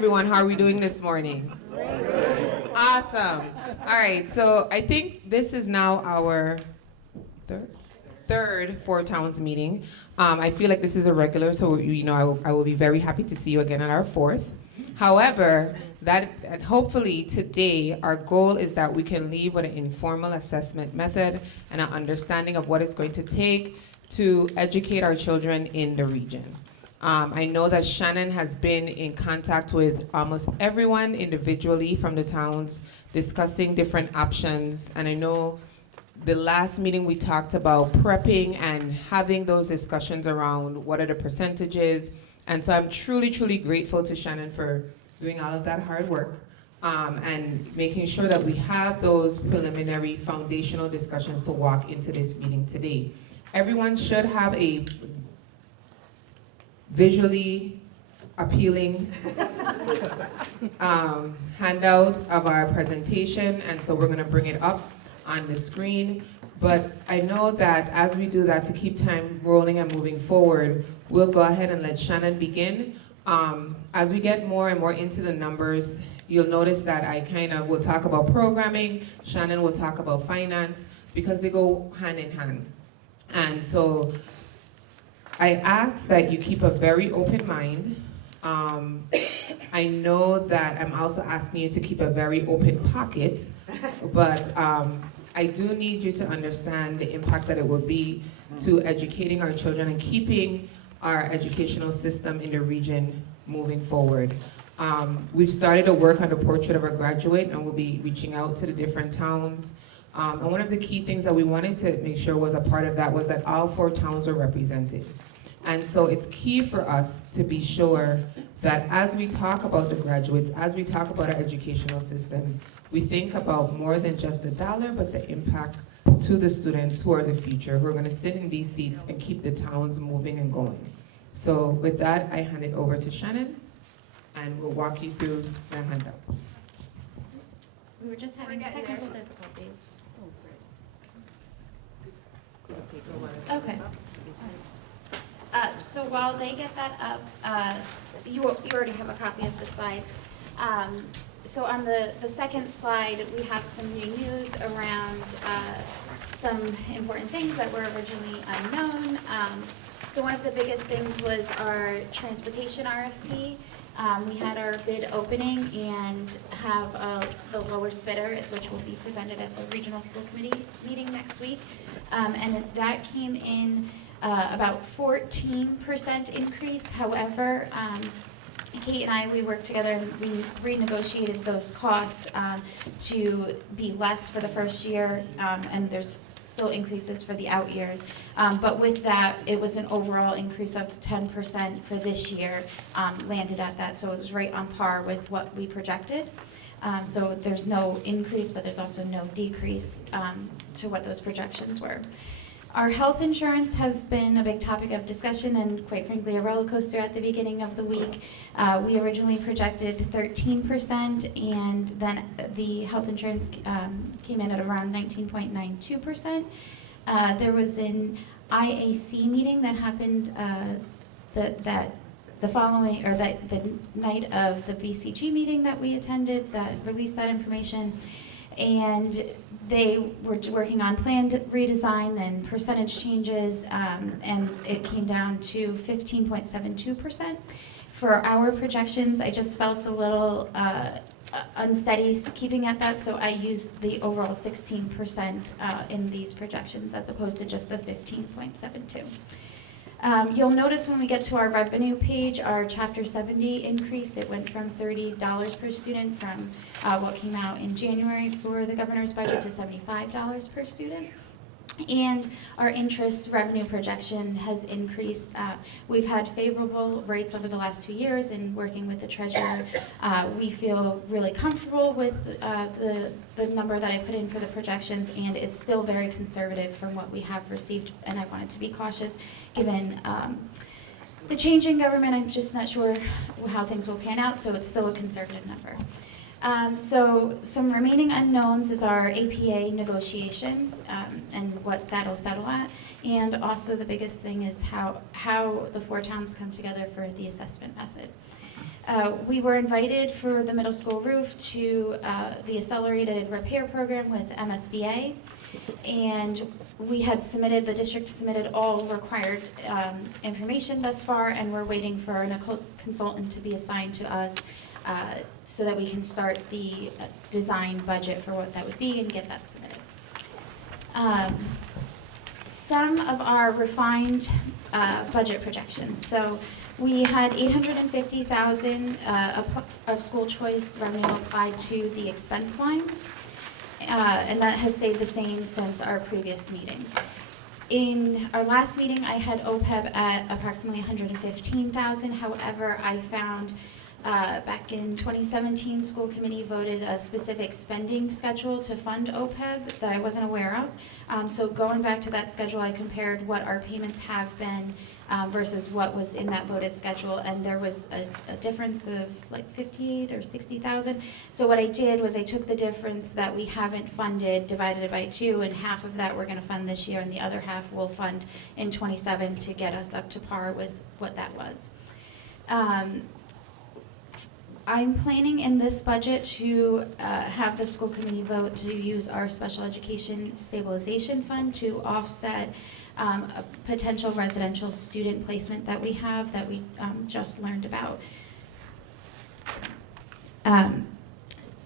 everyone. How are we doing this morning? Awesome. All right, so I think this is now our third Four Towns meeting. I feel like this is a regular, so I will be very happy to see you again at our fourth. However, that hopefully today our goal is that we can leave with an informal assessment method and an understanding of what it's going to take to educate our children in the region. I know that Shannon has been in contact with almost everyone individually from the towns, discussing different options, and I know the last meeting we talked about prepping and having those discussions around what are the percentages, and so I'm truly, truly grateful to Shannon for doing all of that hard work and making sure that we have those preliminary foundational discussions to walk into this meeting today. Everyone should have a visually appealing handout of our presentation, and so we're going to bring it up on the screen. But I know that as we do that, to keep time rolling and moving forward, we'll go ahead and let Shannon begin. As we get more and more into the numbers, you'll notice that I kind of will talk about programming, Shannon will talk about finance, because they go hand in hand. And so I ask that you keep a very open mind. I know that I'm also asking you to keep a very open pocket, but I do need you to understand the impact that it will be to educating our children and keeping our educational system in the region moving forward. We've started to work on the portrait of our graduate, and we'll be reaching out to the different towns. And one of the key things that we wanted to make sure was a part of that was that all four towns were represented. And so it's key for us to be sure that as we talk about the graduates, as we talk about our educational systems, we think about more than just the dollar, but the impact to the students who are the future, who are going to sit in these seats and keep the towns moving and going. So with that, I hand it over to Shannon, and we'll walk you through the handout. We were just having technical difficulties. Okay. So while they get that up, you already have a copy of the slides. So on the second slide, we have some new news around some important things that were originally unknown. So one of the biggest things was our transportation RFP. We had our bid opening and have the lowest bidder, which will be presented at the regional school committee meeting next week. And that came in about 14% increase. However, Kate and I, we worked together and we renegotiated those costs to be less for the first year, and there's still increases for the out years. But with that, it was an overall increase of 10% for this year, landed at that, so it was right on par with what we projected. So there's no increase, but there's also no decrease to what those projections were. Our health insurance has been a big topic of discussion and quite frankly a roller coaster at the beginning of the week. We originally projected 13% and then the health insurance came in at around 19.92%. There was an IAC meeting that happened the following, or the night of the BCG meeting that we attended that released that information. And they were working on planned redesign and percentage changes, and it came down to 15.72%. For our projections, I just felt a little unsteady keeping at that, so I used the overall 16% in these projections as opposed to just the 15.72. You'll notice when we get to our revenue page, our Chapter 70 increase, it went from $30 per student from what came out in January for the governor's budget to $75 per student. And our interest revenue projection has increased. We've had favorable rates over the last 2 years in working with the treasurer. We feel really comfortable with the number that I put in for the projections, and it's still very conservative from what we have received, and I wanted to be cautious given the change in government. I'm just not sure how things will pan out, so it's still a conservative number. So some remaining unknowns is our APA negotiations and what that'll settle at, and also the biggest thing is how the four towns come together for the assessment method. We were invited for the middle school roof to the accelerated repair program with MSBA. And we had submitted, the district submitted all required information thus far, and we're waiting for a consultant to be assigned to us so that we can start the design budget for what that would be and get that submitted. Some of our refined budget projections. So we had $850,000 of school choice revenue applied to the expense lines, and that has stayed the same since our previous meeting. In our last meeting, I had OPEB at approximately $115,000. However, I found back in 2017, school committee voted a specific spending schedule to fund OPEB that I wasn't aware of. So going back to that schedule, I compared what our payments have been versus what was in that voted schedule, and there was a difference of like 58 or 60,000. So what I did was I took the difference that we haven't funded, divided it by 2, and half of that we're going to fund this year, and the other half we'll fund in 27 to get us up to par with what that was. I'm planning in this budget to have the school committee vote to use our special education stabilization fund to offset a potential residential student placement that we have that we just learned about.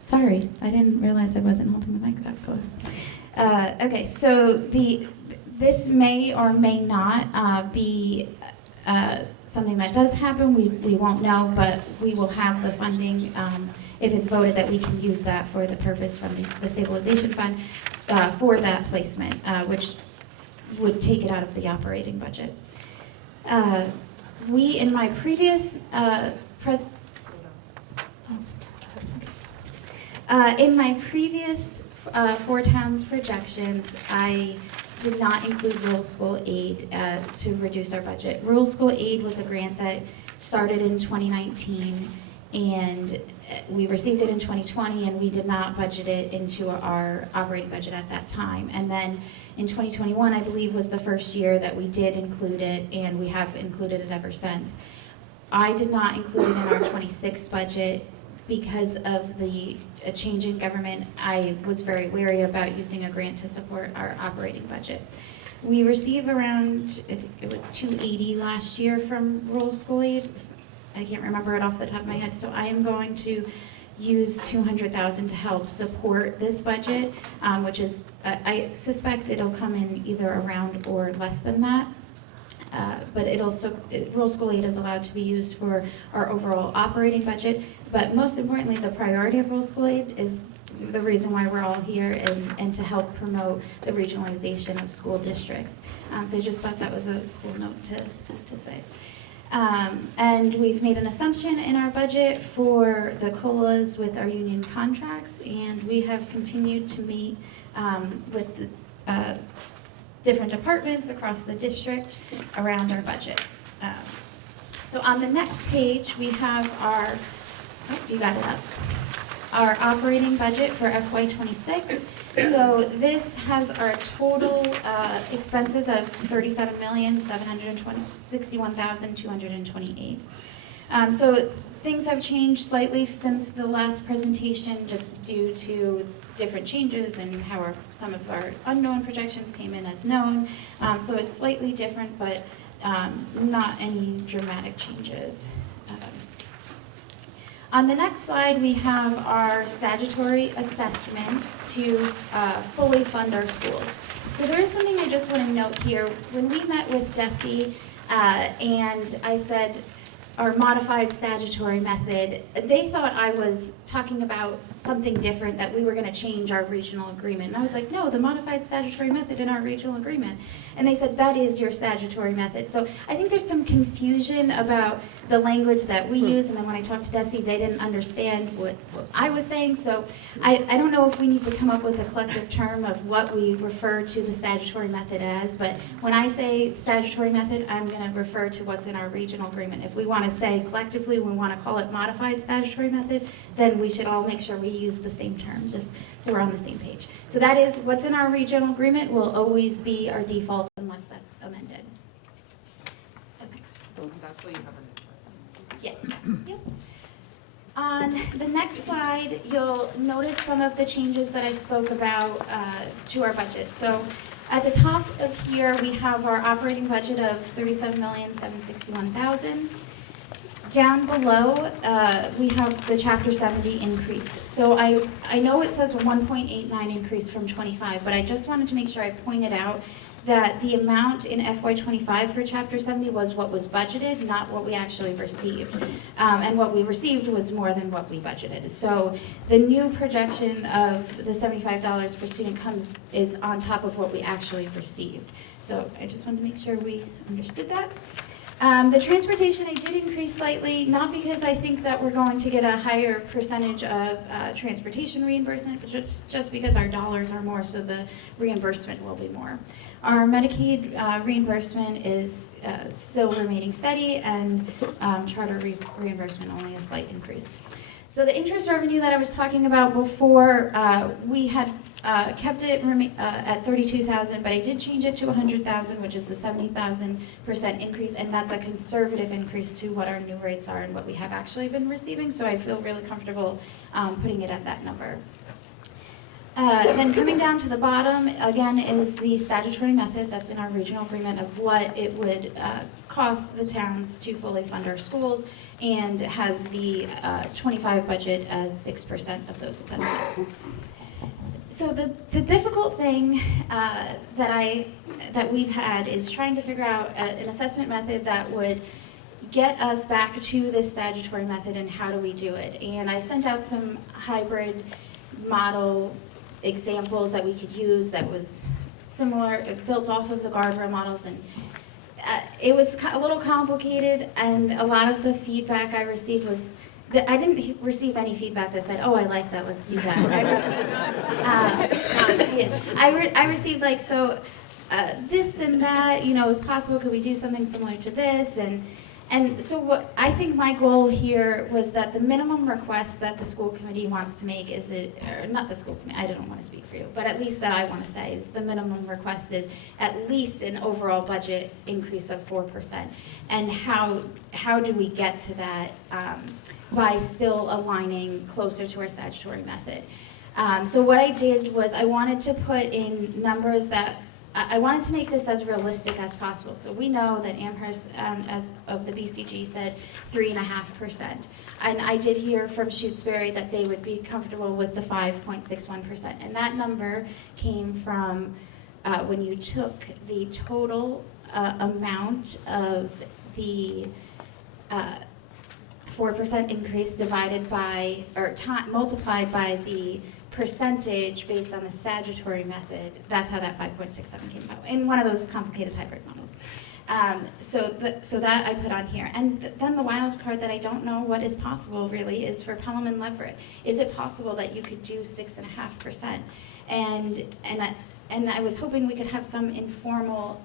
Sorry, I didn't realize I wasn't holding the mic that close. Okay, so this may or may not be something that does happen. We won't know, but we will have the funding if it's voted that we can use that for the purpose from the stabilization fund for that placement, which would take it out of the operating budget. In my previous Four Towns projections, I did not include rural school aid to reduce our budget. Rural school aid was a grant that started in 2019, and we received it in 2020, and we did not budget it into our operating budget at that time. And then in 2021, I believe, was the first year that we did include it, and we have included it ever since. I did not include it in our 26 budget because of the change in government. I was very wary about using a grant to support our operating budget. We received around, I think it was $280 last year from rural school aid. I can't remember it off the top of my head, so I am going to use $200,000 to help support this budget, which is, I suspect it'll come in either around or less than that. But rural school aid is allowed to be used for our overall operating budget. But most importantly, the priority of rural school aid is the reason why we're all here, and to help promote the regionalization of school districts. So I just thought that was a cool note to say. And we've made an assumption in our budget for the COLAs with our union contracts, and we have continued to meet with the different departments across the district around our budget. So on the next page, we have our, you got it up, our operating budget for FY26. So this has our total expenses of $37,761,228. So things have changed slightly since the last presentation, just due to different changes and how some of our unknown projections came in as known. So it's slightly different, but not any dramatic changes. On the next slide, we have our statutory assessment to fully fund our schools. So there is something I just want to note here. When we met with DESE and I said our modified statutory method, they thought I was talking about something different, that we were going to change our regional agreement. And I was like, no, the modified statutory method in our regional agreement. And they said, that is your statutory method. So I think there's some confusion about the language that we use, and then when I talked to DESE, they didn't understand what I was saying. So I don't know if we need to come up with a collective term of what we refer to the statutory method as, but when I say statutory method, I'm going to refer to what's in our regional agreement. If we want to say collectively we want to call it modified statutory method, then we should all make sure we use the same term, just so we're on the same page. So that is what's in our regional agreement will always be our default unless that's amended. Okay. That's what you have on this one. Yes. Yep. On the next slide, you'll notice some of the changes that I spoke about to our budget. So at the top of here, we have our operating budget of $37,761,000. Down below, we have the Chapter 70 increase. So I know it says a 1.89 increase from 25, but I just wanted to make sure I pointed out that the amount in FY25 for Chapter 70 was what was budgeted, not what we actually received. And what we received was more than what we budgeted. So the new projection of the $75 per student is on top of what we actually received. So I just wanted to make sure we understood that. The transportation I did increase slightly, not because I think that we're going to get a higher percentage of transportation reimbursement, but just because our dollars are more, so the reimbursement will be more. Our Medicaid reimbursement is still remaining steady, and charter reimbursement only a slight increase. So the interest revenue that I was talking about before, we had kept it at $32,000, but I did change it to $100,000, which is the 70,000% increase, and that's a conservative increase to what our new rates are and what we have actually been receiving. So I feel really comfortable putting it at that number. Then coming down to the bottom, again, is the statutory method that's in our regional agreement of what it would cost the towns to fully fund our schools, and has the 25 budget as 6% of those assessments. So the difficult thing that we've had is trying to figure out an assessment method that would get us back to this statutory method, and how do we do it. And I sent out some hybrid model examples that we could use that was similar, built off of the guardrail models, and it was a little complicated, and a lot of the feedback I received was that I didn't receive any feedback that said, "Oh, I like that, let's do that." I received like, so this and that, is possible, could we do something similar to this? And so what I think my goal here was that the minimum request that the school committee wants to make or not the school committee, I don't want to speak for you, but at least that I want to say is the minimum request is at least an overall budget increase of 4%. And how do we get to that by still aligning closer to our statutory method? So what I did was I wanted to put in numbers that I wanted to make this as realistic as possible. So we know that Amherst, as of the BCG, said 3.5%. And I did hear from Shutesbury that they would be comfortable with the 5.61%. And that number came from when you took the total amount of the 4% increase divided by, or multiplied by the percentage based on the statutory method. That's how that 5.67 came about, in one of those complicated hybrid models. So that I put on here. And then the wild card that I don't know what is possible really is for Pelham and Leverett. Is it possible that you could do 6.5%? And I was hoping we could have some informal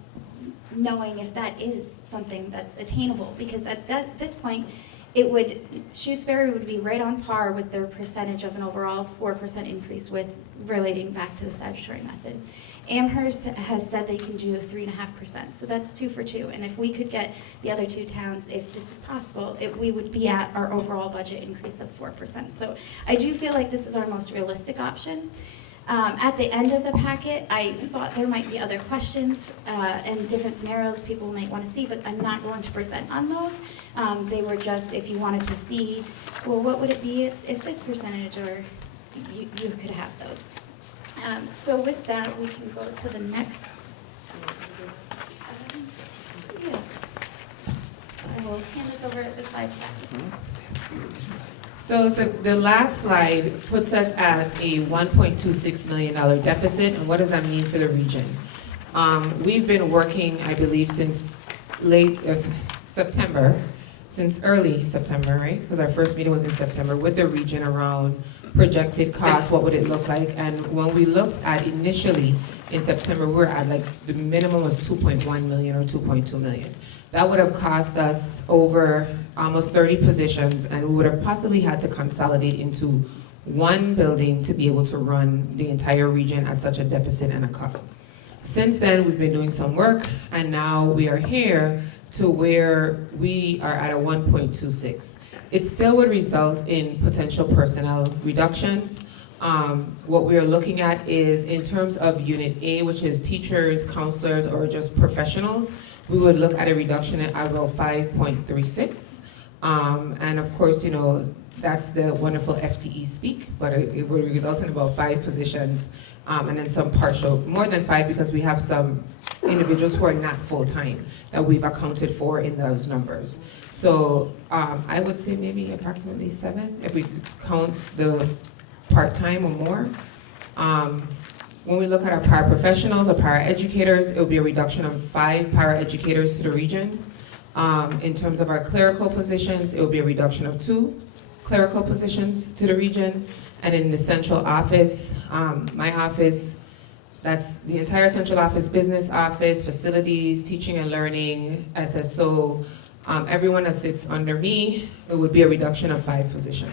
knowing if that is something that's attainable, because at this point, Shutesbury would be right on par with their percentage of an overall 4% increase with relating back to the statutory method. Amherst has said they can do 3.5%, so that's 2 for 2. And if we could get the other two towns, if this is possible, we would be at our overall budget increase of 4%. So I do feel like this is our most realistic option. At the end of the packet, I thought there might be other questions and different scenarios people might want to see, but I'm not going to present on those. They were just if you wanted to see, well, what would it be if this percentage, or you could have those. So with that, we can go to the next. Yeah. So I will hand this over at the slide back. So the last slide puts us at a $1.26 million deficit, and what does that mean for the region? We've been working, I believe, since late September, since early September, right? Because our first meeting was in September, with the region around projected costs, what would it look like? And when we looked at initially in September, we were at like the minimum was 2.1 million or 2.2 million. That would have cost us over almost 30 positions, and we would have possibly had to consolidate into one building to be able to run the entire region at such a deficit and a cut. since then, we've been doing some work, and now we are here to where we are at a 1.26. It still would result in potential personnel reductions. What we are looking at is in terms of Unit A, which is teachers, counselors, or just professionals, we would look at a reduction at about 5.36. And of course, you know, that's the wonderful FTE speak, but it would result in about 5 positions, and then some partial, more than 5 because we have some individuals who are not full-time that we've accounted for in those numbers. So I would say maybe approximately 7 if we count the part-time or more. When we look at our paraprofessionals or paraeducators, it will be a reduction of 5 paraeducators to the region. In terms of our clerical positions, it will be a reduction of 2 clerical positions to the region. And in the central office, my office, that's the entire central office, business office, facilities, teaching and learning, SSO, everyone that sits under me, it would be a reduction of 5 positions.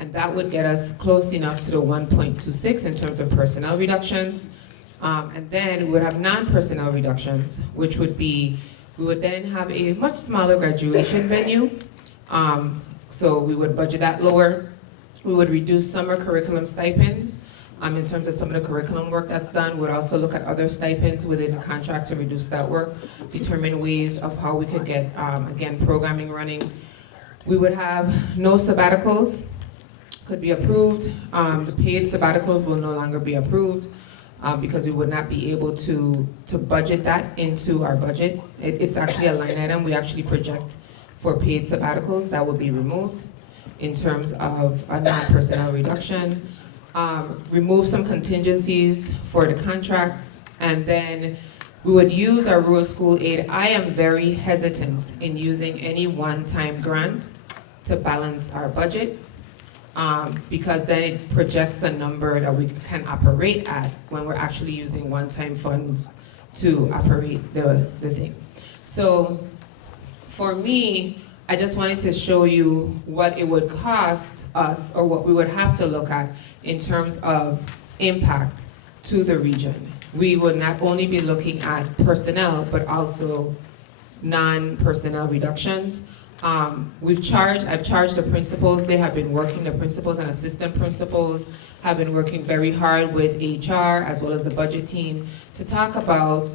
And that would get us close enough to the 1.26 in terms of personnel reductions. And then we would have non-personnel reductions, which would be, we would then have a much smaller graduation venue. So we would budget that lower. We would reduce summer curriculum stipends. In terms of some of the curriculum work that's done, we'd also look at other stipends within the contract to reduce that work, determine ways of how we could get, again, programming running. We would have no sabbaticals, could be approved. The paid sabbaticals will no longer be approved because we would not be able to budget that into our budget. It's actually a line item. We actually project for paid sabbaticals that would be removed in terms of a non-personnel reduction. Remove some contingencies for the contracts, and then we would use our rural school aid. I am very hesitant in using any one-time grant to balance our budget because then it projects a number that we can operate at when we're actually using one-time funds to operate the thing. So for me, I just wanted to show you what it would cost us or what we would have to look at in terms of impact to the region. We would not only be looking at personnel, but also non-personnel reductions. I've charged the principals. They have been working, the principals and assistant principals have been working very hard with HR as well as the budget team to talk about,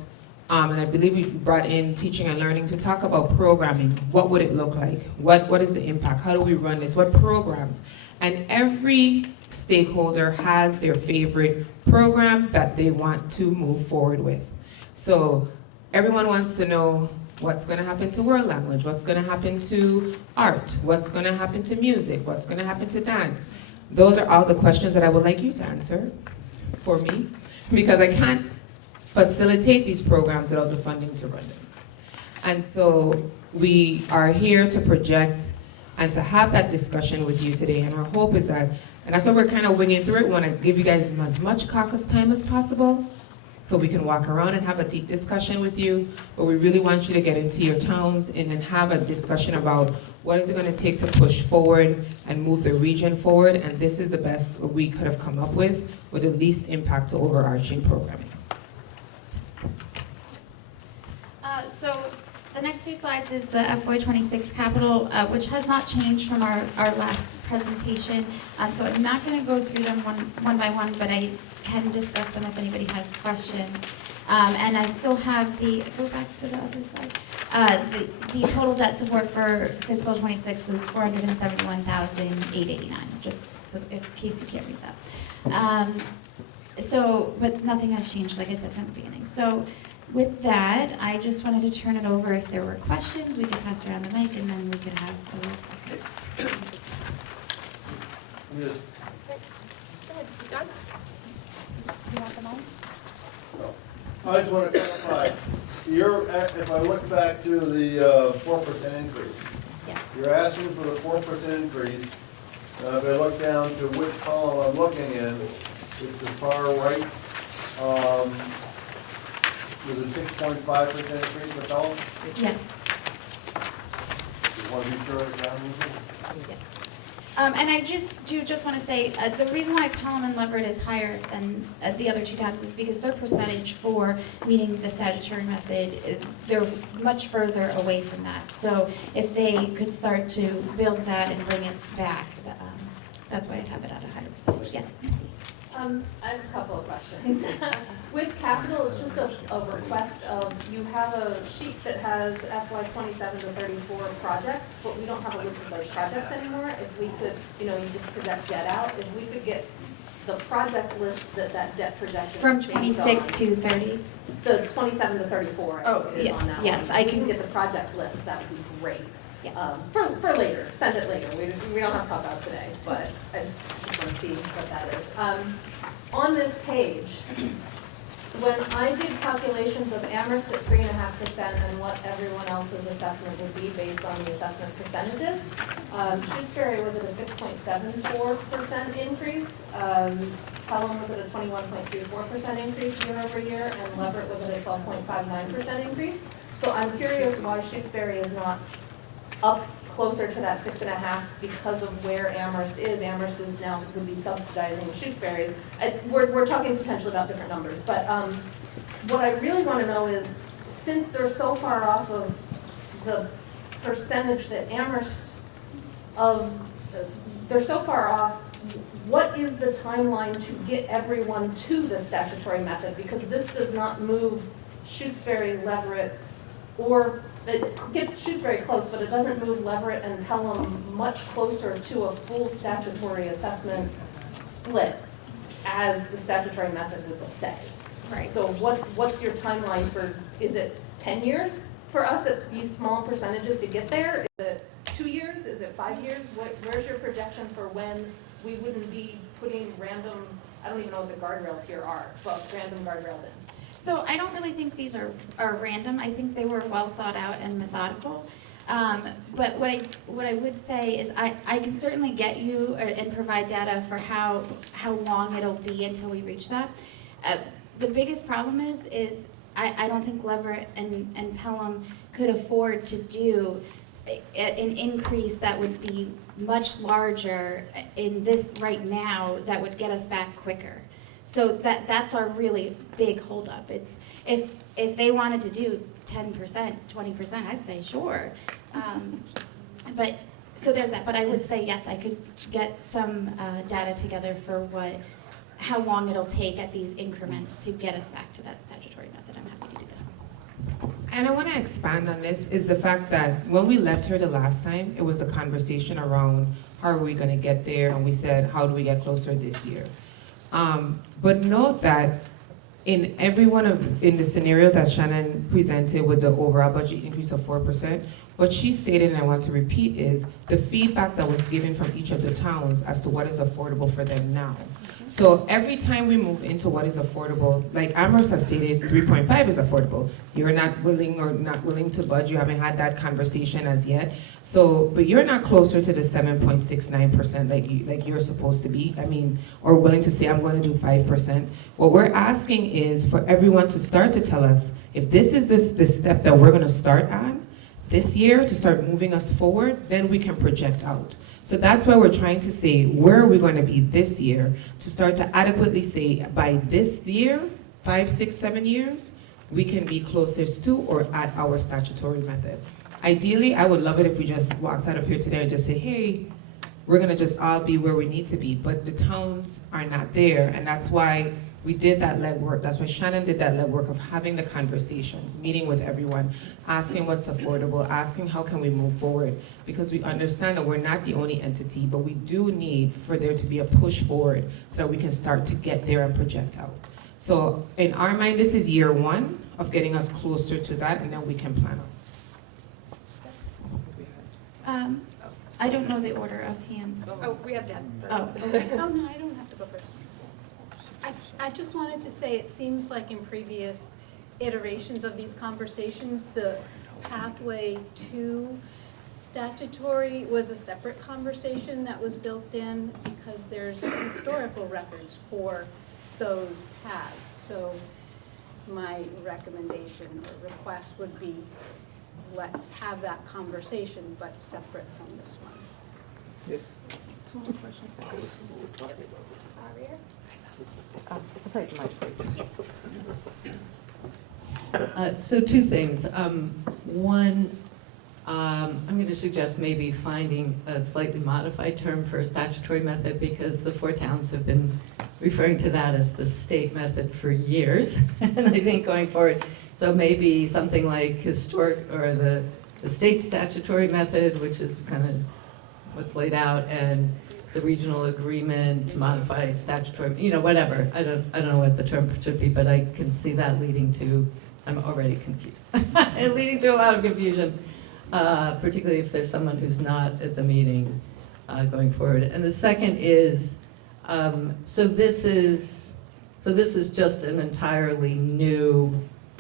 and I believe we brought in teaching and learning to talk about programming. What would it look like? What is the impact? How do we run this? What programs? And every stakeholder has their favorite program that they want to move forward with. So everyone wants to know what's going to happen to world language, what's going to happen to art, what's going to happen to music, what's going to happen to dance. Those are all the questions that I would like you to answer for me, because I can't facilitate these programs without the funding to run them. And so we are here to project and to have that discussion with you today. And our hope is that, and that's why we're kind of winging through it. We want to give you guys as much caucus time as possible so we can walk around and have a deep discussion with you. But we really want you to get into your towns and then have a discussion about what is it going to take to push forward and move the region forward. And this is the best we could have come up with the least impact to overarching programming. So the next 2 slides is the FY26 capital, which has not changed from our last presentation. So I'm not going to go through them one by one, but I can discuss them if anybody has questions. And I still have go back to the other slide. The total debt support for fiscal 26 is $471,889, just so in case you can't read that. But nothing has changed, like I said from the beginning. So with that, I just wanted to turn it over. If there were questions, we could pass around the mic and then we could have a little focus. Yes. Done? You want them all? I just want to clarify, if I look back to the 4% increase, Yes. you're asking for the 4% increase. If I look down to which column I'm looking in, it's the far right, with a 6.5% increase in the column. Yes. You want to be sure it's down? Yes. And I just want to say, the reason why Pelham and Leverett is higher than the other two towns is because their percentage for meeting the statutory method, they're much further away from that. So if they could start to build that and bring us back, that's why I'd have it at a higher percentage. Yes? I have a couple of questions. With capital, it's just a request of, you have a sheet that has FY 27 to 34 projects, but we don't have a list of those projects anymore. If we could, you just project debt out, if we could get the project list that debt projection From is based on. 26 to 30? The 27 to 34, I think it is on that one. Yes, I If we can, get the project list, that would be great. yes. For later, send it later, we don't have to talk about it today, but I just want to see what that is. On this page, when I did calculations of Amherst at 3.5% and what everyone else's assessment would be based on the assessment percentages, Shutesbury was at a 6.74% increase, Pelham was at a 21.34% increase year over year, and Leverett was at a 12.59% increase. So I'm curious why Shutesbury is not up closer to that 6.5 because of where Amherst is. Amherst is now would be subsidizing Shutesbury's. We're talking potentially about different numbers, but what I really want to know is, since they're so far off of the percentage that Amherst they're so far off, what is the timeline to get everyone to the statutory method? Because this does not move Shutesbury, Leverett, or it gets Shutesbury close, but it doesn't move Leverett and Pelham much closer to a full statutory assessment split as the statutory method would say. Right. So what's your timeline for, is it 10 years for us at these small percentages to get there? Is it 2 years? Is it 5 years? Where's your projection for when we wouldn't be putting random, I don't even know what the guardrails here are, but random guardrails in? So I don't really think these are random. I think they were well thought out and methodical. But what I would say is I can certainly get you and provide data for how long it'll be until we reach that. The biggest problem is I don't think Leverett and Pelham could afford to do an increase that would be much larger in this right now that would get us back quicker. So that's our really big holdup. It's if they wanted to do 10%, 20%, I'd say sure. But so there's that. But I would say yes, I could get some data together for how long it'll take at these increments to get us back to that statutory method. I'm happy to do that. And I want to expand on this, is the fact that when we left here the last time, it was a conversation around how are we going to get there, and we said, how do we get closer this year? But note that in the scenario that Shannon presented with the overall budget increase of 4%, what she stated, and I want to repeat, is the feedback that was given from each of the towns as to what is affordable for them now. So every time we move into what is affordable, like Amherst has stated, 3.5 is affordable. You're not willing to budge. You haven't had that conversation as yet. So, but you're not closer to the 7.69% like you're supposed to be. I mean, or willing to say I'm going to do 5%. What we're asking is for everyone to start to tell us if this is the step that we're going to start on this year to start moving us forward, then we can project out. So that's why we're trying to say, where are we going to be this year to start to adequately say, by this year, 5, 6, 7 years, we can be closest to or at our statutory method. Ideally, I would love it if we just walked out of here today and just say, hey, we're going to just all be where we need to be. But the towns are not there, and that's why we did that legwork. That's why Shannon did that legwork of having the conversations, meeting with everyone, asking what's affordable, asking how can we move forward, because we understand that we're not the only entity, but we do need for there to be a push forward so that we can start to get there and project out. So in our mind, this is year one of getting us closer to that, and then we can plan out. I don't know the order of hands. Oh, we have that first. Oh, Oh, no, I don't have to go first. I just wanted to say, it seems like in previous iterations of these conversations, the pathway to statutory was a separate conversation that was built in because there's historical records for those paths. So my recommendation or request would be, let's have that conversation, but separate from this one. So two things. One, I'm going to suggest maybe finding a slightly modified term for statutory method because the four towns have been referring to that as the state method for years. And I think going forward, so maybe something like historic or the state statutory method, which is kind of what's laid out, and the regional agreement, modified statutory, whatever. I don't know what the term should be, but I can see that leading to, I'm already confused, and leading to a lot of confusion, particularly if there's someone who's not at the meeting going forward. And the second is, so this is just an entirely new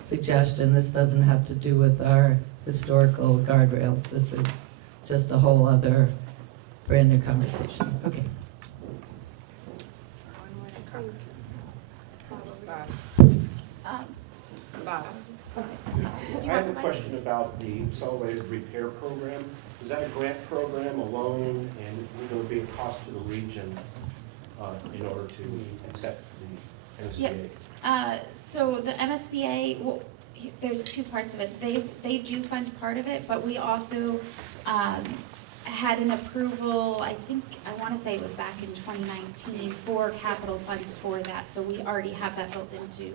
suggestion. This doesn't have to do with our historical guardrails. This is just a whole other brand new conversation. Okay. I have a question about the accelerated repair program. Is that a grant program, a loan, and will there be a cost to the region in order to accept the MSBA? Yep. So the MSBA, well, there's two parts of it. They do fund part of it, but we also had an approval, I want to say it was back in 2019, for capital funds for that. So we already have that built into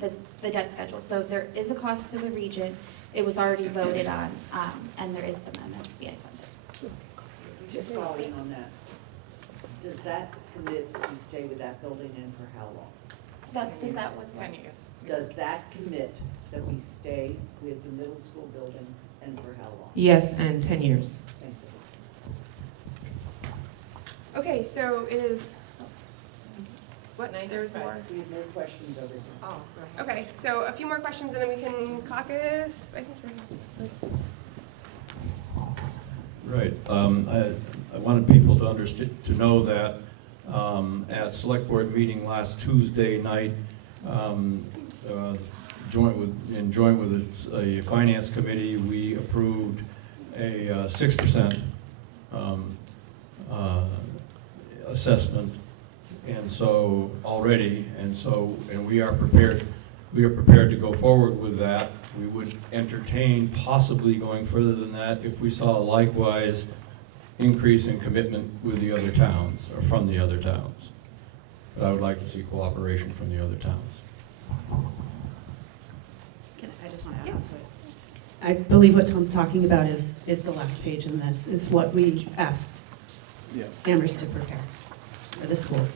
the debt schedule. So there is a cost to the region. It was already voted on, and there is some MSBA funding. Just following on that, does that commit to stay with that building and for how long? That was 10 years. Does that commit that we stay with the middle school building and for how long? Yes, and 10 years. Thank you. Okay, so it is, what, there's more? We have more questions over here. Oh, okay, so a few more questions and then we can caucus. I think you're first. Right. I wanted people to know that at select board meeting last Tuesday night, joint with a finance committee, we approved a 6% assessment, and so already, and we are prepared to go forward with that. We would entertain possibly going further than that if we saw a likewise increase in commitment with the other towns, or from the other towns. But I would like to see cooperation from the other towns. I just want to add to it. I believe what Tom's talking about is the last page in this, is what we asked Amherst to prepare for the school.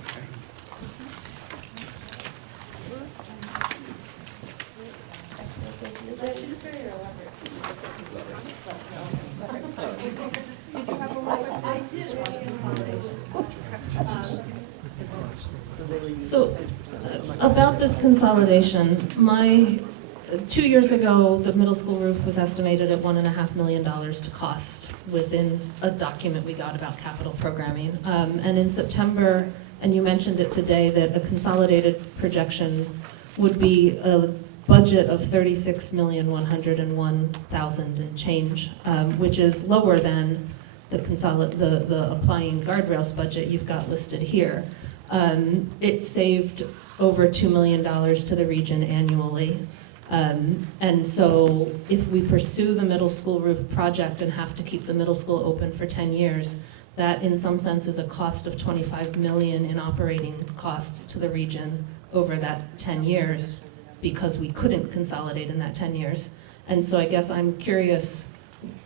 So, about this consolidation, 2 years ago, the middle school roof was estimated at $1.5 million to cost within a document we got about capital programming. And in September, and you mentioned it today, that a consolidated projection would be a budget of $36,101,000 and change, which is lower than the applying guardrails budget you've got listed here. It saved over $2 million to the region annually. And so if we pursue the middle school roof project and have to keep the middle school open for 10 years, that in some sense is a cost of $25 million in operating costs to the region over that 10 years because we couldn't consolidate in that 10 years. And so I guess I'm curious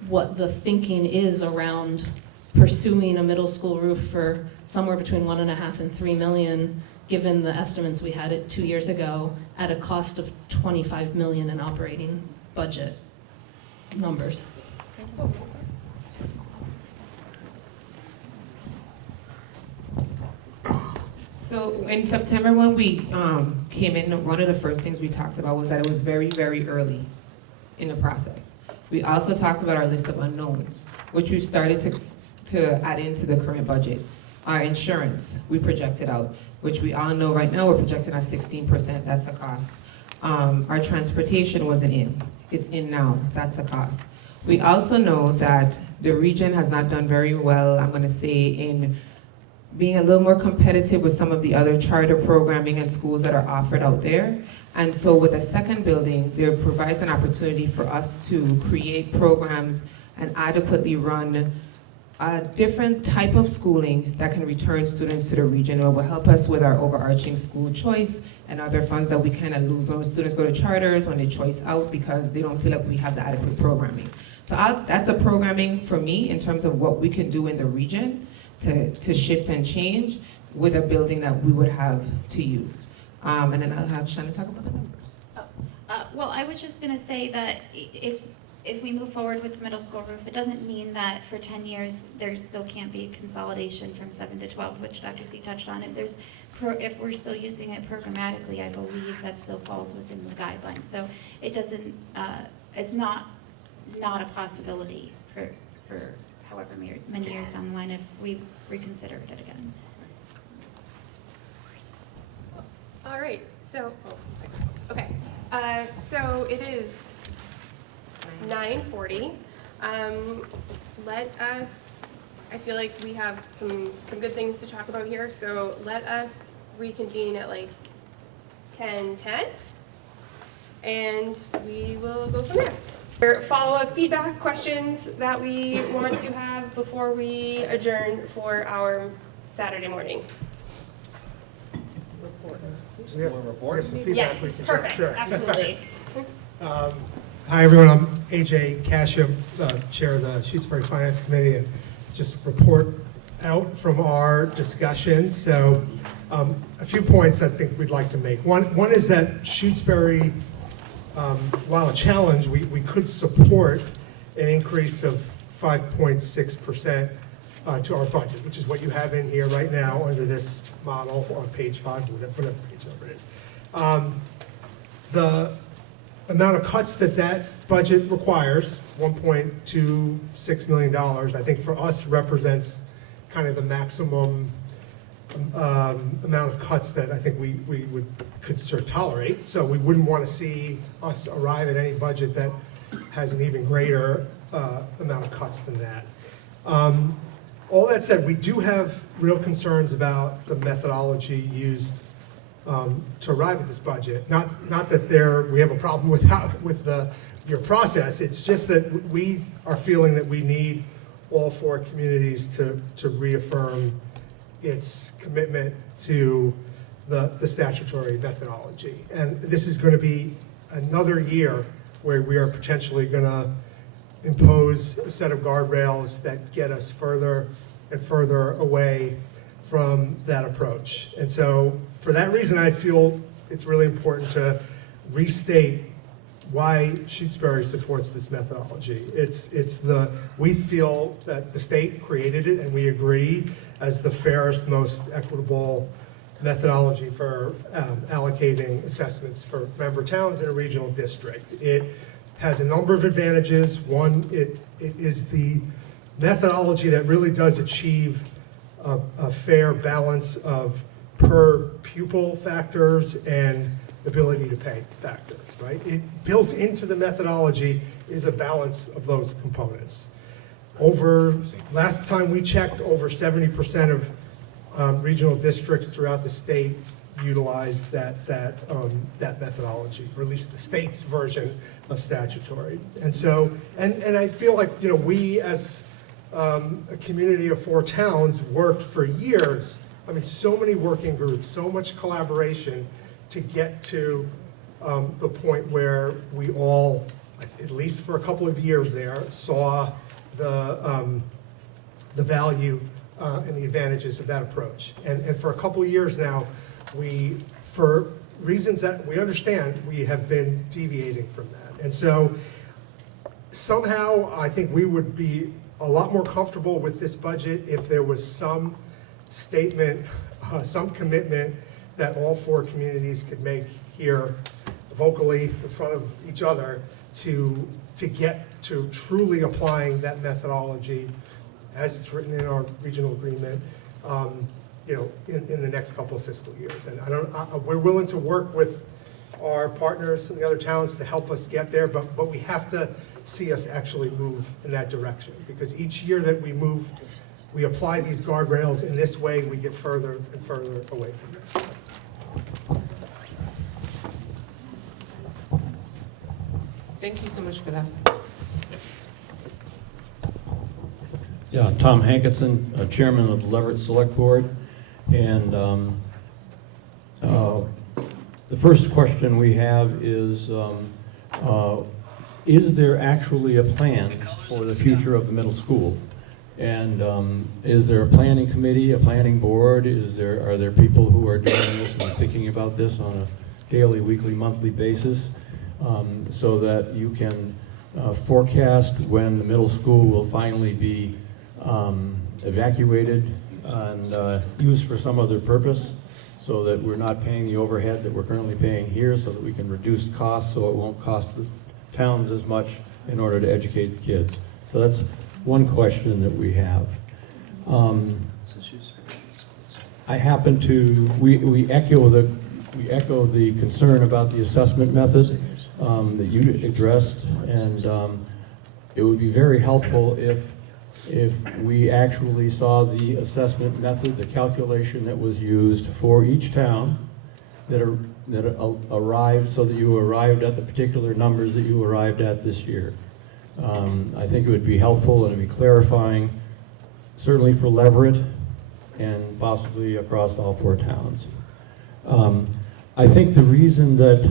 what the thinking is around pursuing a middle school roof for somewhere between $1.5 and $3 million, given the estimates we had it 2 years ago, at a cost of $25 million in operating budget numbers. So in September, when we came in, one of the first things we talked about was that it was very, very early in the process. We also talked about our list of unknowns, which we started to add into the current budget. Our insurance, we projected out, which we all know right now we're projecting at 16%, that's a cost. Our transportation wasn't in, it's in now, that's a cost. We also know that the region has not done very well, I'm gonna say, in being a little more competitive with some of the other charter programming and schools that are offered out there. And so with a second building, there provides an opportunity for us to create programs and adequately run a different type of schooling that can return students to the region, or will help us with our overarching school choice and other funds that we kind of lose when students go to charters, when they choice out because they don't feel like we have the adequate programming. So that's the programming for me in terms of what we can do in the region to shift and change with a building that we would have to use. And then I'll have Shannon talk about the numbers. Well, I was just gonna say that if we move forward with the middle school roof, it doesn't mean that for 10 years, there still can't be consolidation from 7 to 12, which Dr. C touched on. If we're still using it programmatically, I believe that still falls within the guidelines. So it doesn't, it's not a possibility for however many years down the line if we reconsidered it again. All right, so, okay, so it is 9:40. Let us, I feel like we have some good things to talk about here, so let us reconvene at like 10:10, and we will go from there. Follow-up feedback questions that we want to have before we adjourn for our Saturday morning. We have some feedback Yes, we can share. perfect, Sure. absolutely. Hi, everyone. I'm AJ Cashion, Chair of the Shutesbury Finance Committee, and just report out from our discussion. So a few points I think we'd like to make. One is that Shutesbury, while a challenge, we could support an increase of 5.6% to our budget, which is what you have in here right now under this model on page 5, whatever page number it is. The amount of cuts that budget requires, $1.26 million, I think for us represents kind of the maximum amount of cuts that I think we could sort of tolerate. So we wouldn't want to see us arrive at any budget that has an even greater amount of cuts than that. All that said, we do have real concerns about the methodology used to arrive at this budget. Not that we have a problem with your process. It's just that we are feeling that we need all 4 communities to reaffirm its commitment to the statutory methodology. And this is going to be another year where we are potentially going to impose a set of guardrails that get us further and further away from that approach. And so for that reason, I feel it's really important to restate why Shutesbury supports this methodology. We feel that the state created it, and we agree, as the fairest, most equitable methodology for allocating assessments for member towns in a regional district. It has a number of advantages. One, it is the methodology that really does achieve a fair balance of per pupil factors and ability to pay factors, right? Built into the methodology is a balance of those components. Last time we checked, over 70% of regional districts throughout the state utilized that methodology, or at least the state's version of statutory. And so, and I feel like, we as a community of 4 towns worked for years, so many working groups, so much collaboration to get to the point where we all, at least for a couple of years there, saw the value and the advantages of that approach. And for a couple of years now, for reasons that we understand, we have been deviating from that. And so somehow I think we would be a lot more comfortable with this budget if there was some statement, some commitment that all 4 communities could make here vocally in front of each other to get to truly applying that methodology as it's written in our regional agreement, in the next couple of fiscal years. And we're willing to work with our partners in the other towns to help us get there, but we have to see us actually move in that direction. Because each year that we move, we apply these guardrails in this way, we get further and further away from this. Thank you so much for that. Yeah, Tom Hankinson, Chairman of the Leverett Select Board. And the first question we have is there actually a plan for the future of the middle school? And is there a planning committee, a planning board? Are there people who are doing this and thinking about this on a daily, weekly, monthly basis, so that you can forecast when the middle school will finally be evacuated and used for some other purpose, so that we're not paying the overhead that we're currently paying here, so that we can reduce costs so it won't cost the towns as much in order to educate the kids. So that's one question that we have. I happen to, we echo the concern about the assessment method that you addressed, and it would be very helpful if we actually saw the assessment method, the calculation that was used for each town that arrived, so that you arrived at the particular numbers that you arrived at this year. I think it would be helpful and it'd be clarifying, certainly for Leverett and possibly across all 4 towns. I think the reason that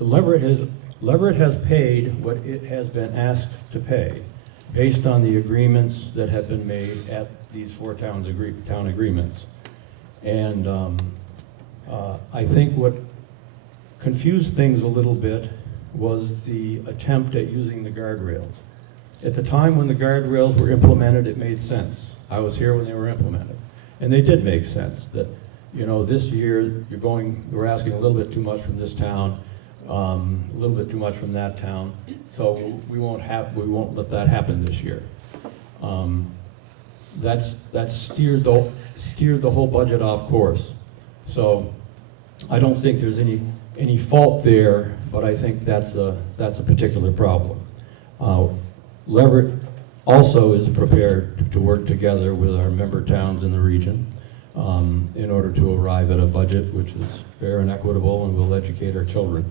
Leverett has paid what it has been asked to pay based on the agreements that have been made at these 4 town agreements. And I think what confused things a little bit was the attempt at using the guardrails. At the time when the guardrails were implemented, it made sense. I was here when they were implemented. And they did make sense that, you know, this year we're asking a little bit too much from this town, a little bit too much from that town, so we won't let that happen this year. That's steered the whole budget off course. So I don't think there's any fault there, but I think that's a particular problem. Leverett also is prepared to work together with our member towns in the region in order to arrive at a budget which is fair and equitable and will educate our children.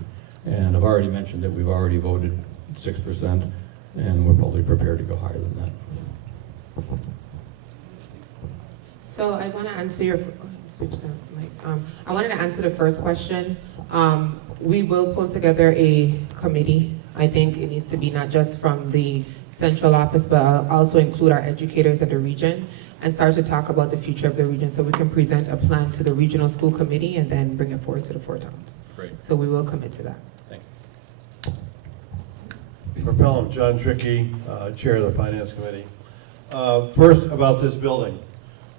And I've already mentioned that we've already voted 6%, and we're probably prepared to go higher than that. So I want to answer your, switch the mic. I wanted to answer the first question. We will pull together a committee. I think it needs to be not just from the central office, but also include our educators at the region and start to talk about the future of the region, so we can present a plan to the regional school committee and then bring it forward to the 4 towns. Great. So we will commit to that. Thank For Pelham, John Trickey, Chair of the Finance Committee. First, about this building.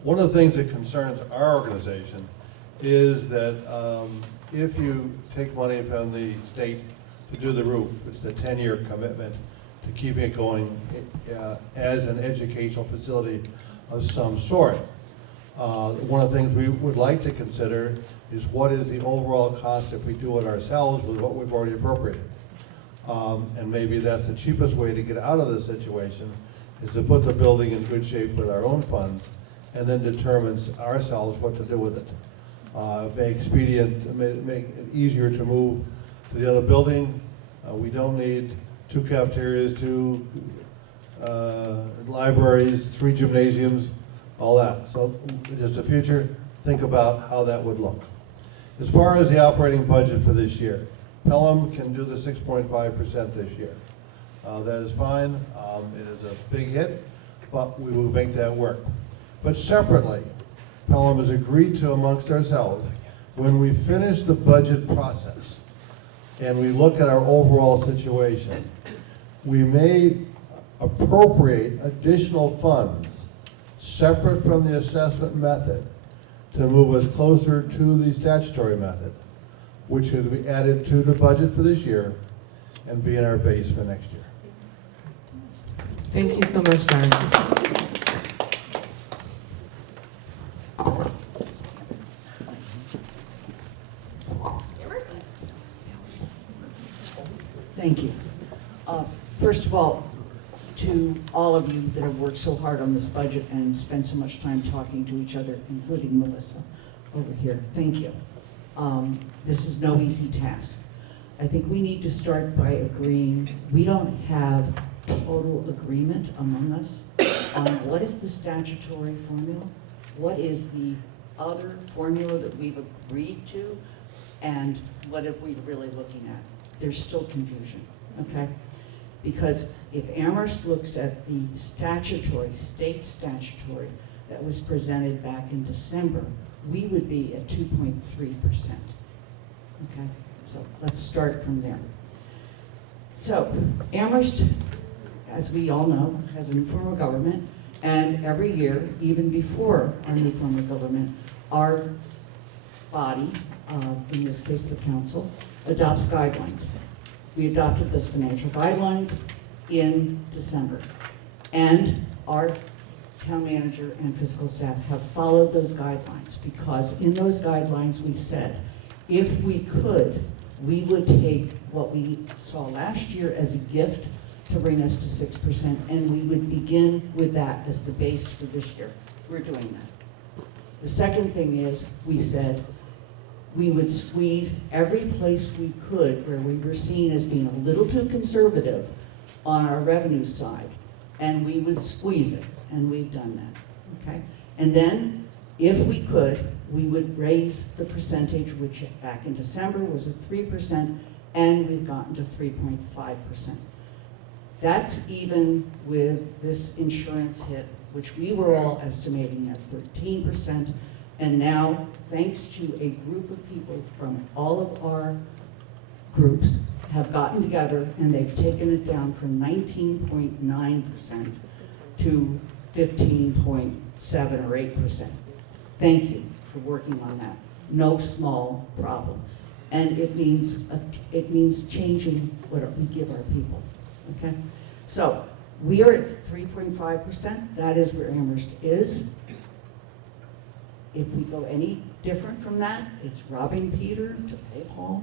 One of the things that concerns our organization is that if you take money from the state to do the roof, it's a 10-year commitment to keeping it going as an educational facility of some sort. One of the things we would like to consider is what is the overall cost if we do it ourselves with what we've already appropriated. And maybe that's the cheapest way to get out of this situation, is to put the building in good shape with our own funds and then determine ourselves what to do with it. Make expedient, make it easier to move to the other building. We don't need 2 cafeterias, 2 libraries, 3 gymnasiums, all that. So just the future, think about how that would look. As far as the operating budget for this year, Pelham can do the 6.5% this year. That is fine. It is a big hit, but we will make that work. But separately, Pelham has agreed to amongst ourselves, when we finish the budget process and we look at our overall situation, we may appropriate additional funds separate from the assessment method to move us closer to the statutory method, which would be added to the budget for this year and be in our base for next year. Thank you so much, Barry. to all of you that have worked so hard on this budget and spent so much time talking to each other, including Melissa over here. Thank you. This is no easy task. I think we need to start by agreeing, we don't have total agreement among us on what is the statutory formula, what is the other formula that we've agreed to, and what are we really looking at. There's still confusion, okay? Because if Amherst looks at the statutory, state statutory, that was presented back in December, we would be at 2.3%. Okay, so let's start from there. So Amherst, as we all know, has a new form of government, and every year, even before our new form of government, our body, in this case the council, adopts guidelines. We adopted those financial guidelines in December, and our town manager and fiscal staff have followed those guidelines, because in those guidelines we said, if we could, we would take what we saw last year as a gift to bring us to 6%, and we would begin with that as the base for this year. We're doing that. The second thing is, we said we would squeeze every place we could where we were seen as being a little too conservative on our revenue side, and we would squeeze it, and we've done that, okay? And then, if we could, we would raise the percentage, which back in December was at 3%, and we've gotten to 3.5%. That's even with this insurance hit, which we were all estimating at 13%, and now, thanks to a group of people from all of our groups, have gotten together and they've taken it down from 19.9% to 15.7 or 8%. Thank you for working on that. No small problem. And it means changing what we give our people, okay? So we are at 3.5%. That is where Amherst is. If we go any different from that, it's robbing Peter to pay Paul,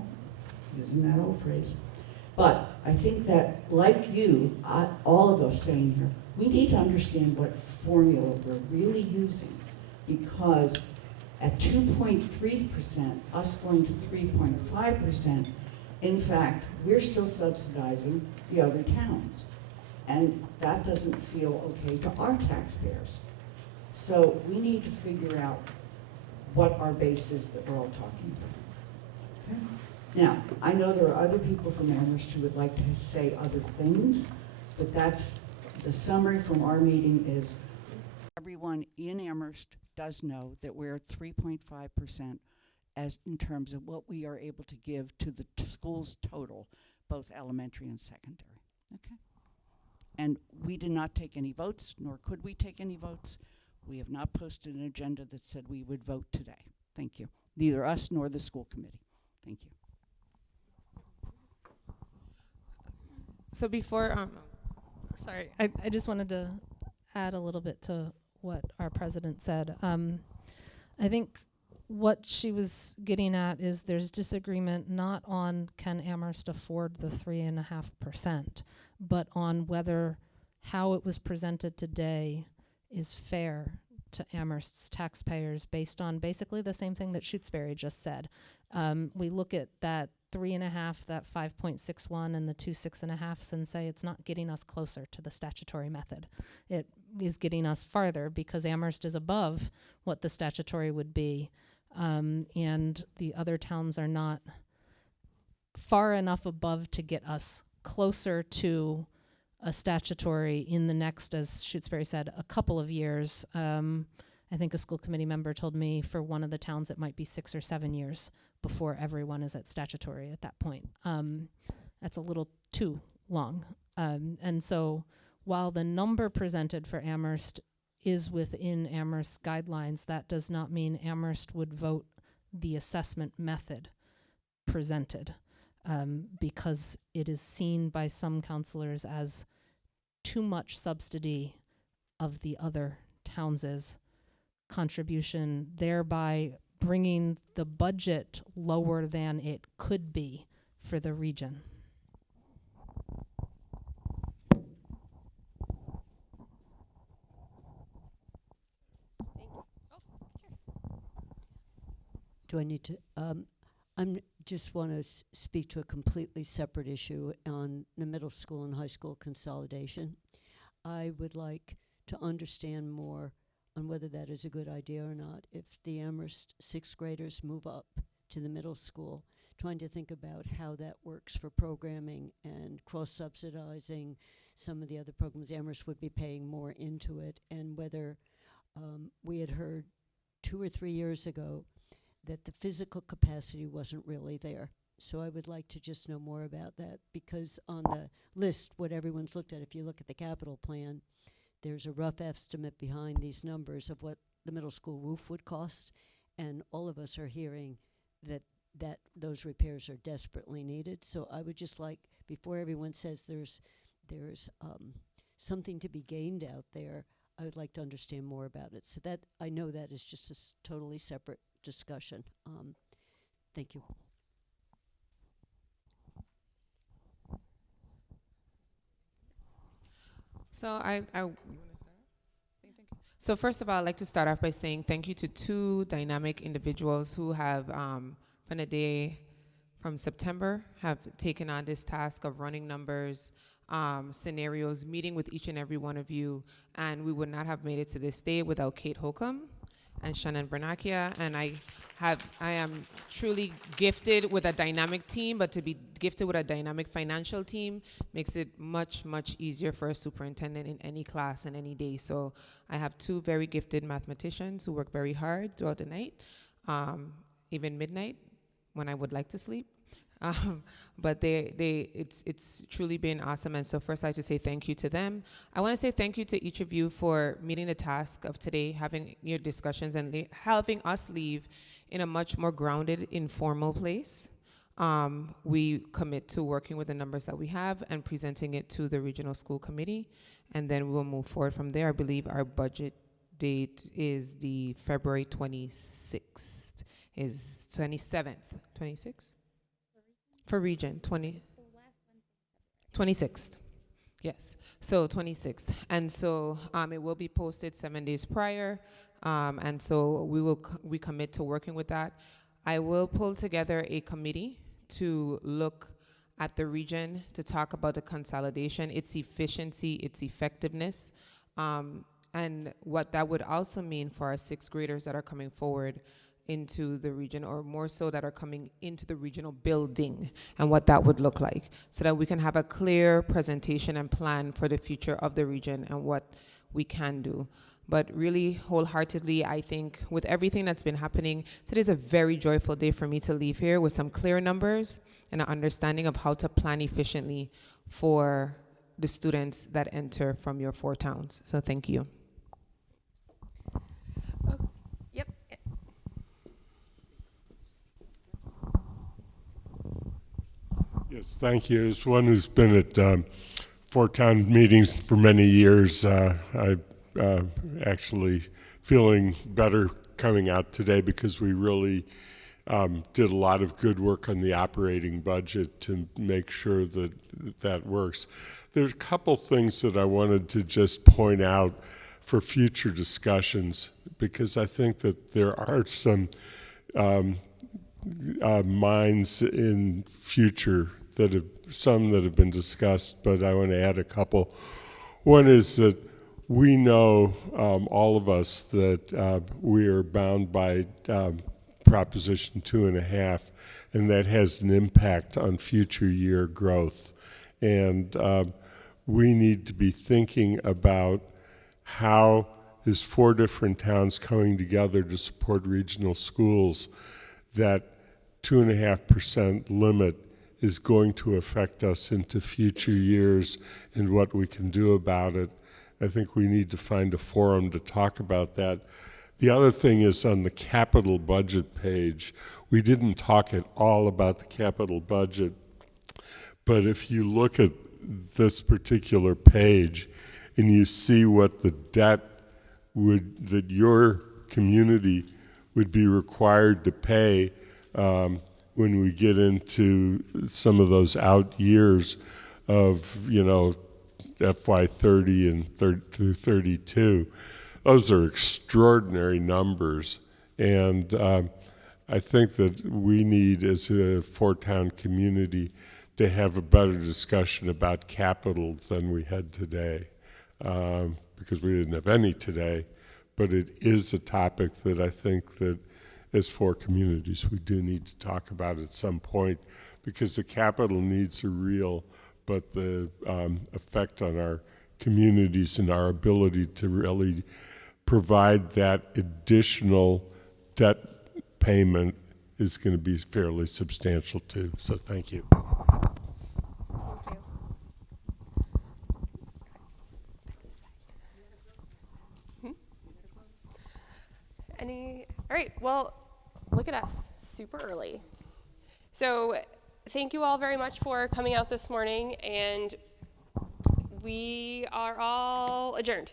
using that old phrase. But I think that, like you, all of us saying here, we need to understand what formula we're really using, because at 2.3%, us going to 3.5%, in fact, we're still subsidizing the other towns. And that doesn't feel okay to our taxpayers. So we need to figure out what our base is that we're all talking about. Okay? Now, I know there are other people from Amherst who would like to say other things, but that's the summary from our meeting is everyone in Amherst does know that we're at 3.5% as in terms of what we are able to give to the schools total, both elementary and secondary. Okay? And we did not take any votes, nor could we take any votes. We have not posted an agenda that said we would vote today. Thank you. Neither us nor the school committee. Thank you. So before, Sorry, I just wanted to add a little bit to what our president said. I think what she was getting at is there's disagreement not on can Amherst afford the 3.5%, but on whether how it was presented today is fair to Amherst's taxpayers based on basically the same thing that Shutesbury just said. We look at that 3.5, that 5.61, and the 2 6.5s and say it's not getting us closer to the statutory method. It is getting us farther because Amherst is above what the statutory would be, and the other towns are not far enough above to get us closer to a statutory in the next, as Shutesbury said, a couple of years. I think a school committee member told me for one of the towns it might be 6 or 7 years before everyone is at statutory at that point. That's a little too long. And so while the number presented for Amherst is within Amherst's guidelines, that does not mean Amherst would vote the assessment method presented, because it is seen by some counselors as too much subsidy of the other towns' contribution, thereby bringing the budget lower than it could be for the region. Do I need to? I'm just want to speak to a completely separate issue on the middle school and high school consolidation. I would like to understand more on whether that is a good idea or not. If the Amherst sixth graders move up to the middle school, trying to think about how that works for programming and cross-subsidizing some of the other programs. Amherst would be paying more into it, and whether we had heard 2 or 3 years ago that the physical capacity wasn't really there. So I would like to just know more about that, because on the list, what everyone's looked at, if you look at the capital plan, there's a rough estimate behind these numbers of what the middle school roof would cost, and all of us are hearing that those repairs are desperately needed. So I would just like, before everyone says there's something to be gained out there, I would like to understand more about it. So that, I know that is just a totally separate discussion. Thank you. So first of all, I'd like to start off by saying thank you to 2 dynamic individuals who have, from the day from September, have taken on this task of running numbers, scenarios, meeting with each and every one of you, and we would not have made it to this day without Kate Holcomb and Shannon Bernacchia, and I am truly gifted with a dynamic team, but to be gifted with a dynamic financial team makes it much, much easier for a superintendent in any class and any day. So I have 2 very gifted mathematicians who work very hard throughout the night, even midnight when I would like to sleep. But it's truly been awesome. And so first I have to say thank you to them. I want to say thank you to each of you for meeting the task of today, having your discussions and helping us leave in a much more grounded, informal place. We commit to working with the numbers that we have and presenting it to the regional school committee. And then we will move forward from there. I believe our budget date is the February 26th, is 27th, 26th? For region, 26th. Yes, so 26th. And so it will be posted 7 days prior. And so we commit to working with that. I will pull together a committee to look at the region, to talk about the consolidation, its efficiency, its effectiveness, and what that would also mean for our 6th graders that are coming forward into the region, or more so that are coming into the regional building, and what that would look like, so that we can have a clear presentation and plan for the future of the region and what we can do. But really, wholeheartedly, I think with everything that's been happening, today's a very joyful day for me to leave here with some clear numbers and an understanding of how to plan efficiently for the students that enter from your 4 towns. So thank you. Yes, thank you. As one who's been at 4-town meetings for many years, I'm actually feeling better coming out today, because we really did a lot of good work on the operating budget to make sure that that works. There's a couple things that I wanted to just point out for future discussions, because I think that there are some minds in future that have been discussed, but I want to add a couple. One is that we know, all of us, that we are bound by Proposition 2.5, and that has an impact on future year growth. And we need to be thinking about how is 4 different towns coming together to support regional schools. That 2.5% limit is going to affect us into future years and what we can do about it. I think we need to find a forum to talk about that. The other thing is, on the capital budget page, we didn't talk at all about the capital budget, but if you look at this particular page and you see what the debt that your community would be required to pay when we get into some of those out years of, FY 30 and through 32, those are extraordinary numbers. And I think that we need, as a four-town community, to have a better discussion about capital than we had today, because we didn't have any today. But it is a topic that I think that as four communities we do need to talk about at some point, because the capital needs are real, but the effect on our communities and our ability to really provide that additional debt payment is going to be fairly substantial too. So thank you. Thank you. All right, well, look at us, super early. So thank you all very much for coming out this morning, and we are all adjourned.